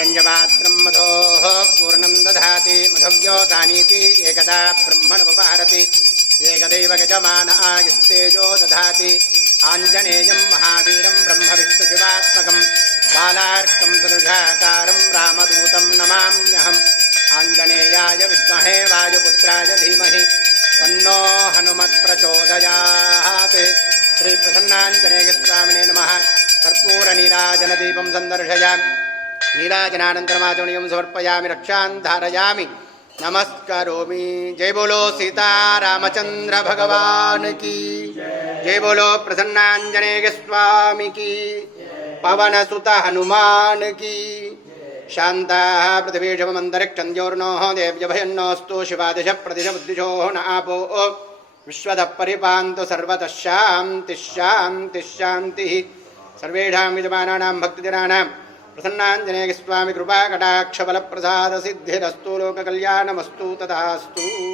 हिरण्यपात्रं मधोः पूर्णं दधाति मधव्योतानीति एकदा ब्रह्मणमुपहरति एकदैव गजमान आगिस्तेजो दधाति आञ्जनेयं महावीरं ब्रह्मविष्णुशिवात्मकं बालार्कं सदृशाकारं रामदूतं नमाम्यहम् आञ्जनेयाय विद्महे वायुपुत्राय धीमहि तन्नो हनुमत्प्रचोदयात्। श्रीप्रसन्नाञ्जनेयस्वामिने नमः। कर्पूरनीराजनदीपं सन्दर्शयामि। नीराजनानन्तरमाचमनीयं समर्पयामि। रक्षां धारयामि। नमस्करोमि। जय बोलो सीतारामचंद्र भगवान की जय। बोलो प्रसन्नाञ्जनेय स्वामी की, पवनसुत हनुमान की। शान्ताः पृथिवीशमन्तरिक्षन्द्योर्नोः देव्यभयन्नोऽस्तु शिवादिश प्रतिश बुद्धिशो न आपो विश्वतः परिपान्तु सर्वतः शान्तिः शान्तिः शान्तिः। सर्वेषां विद्यमानानां भक्तजनानां प्रसन्नाञ्जनेयस्वामी कृपा कटाक्षबलप्रसाद सिद्धिरस्तु लोककल्याणमस्तु तथास्तु।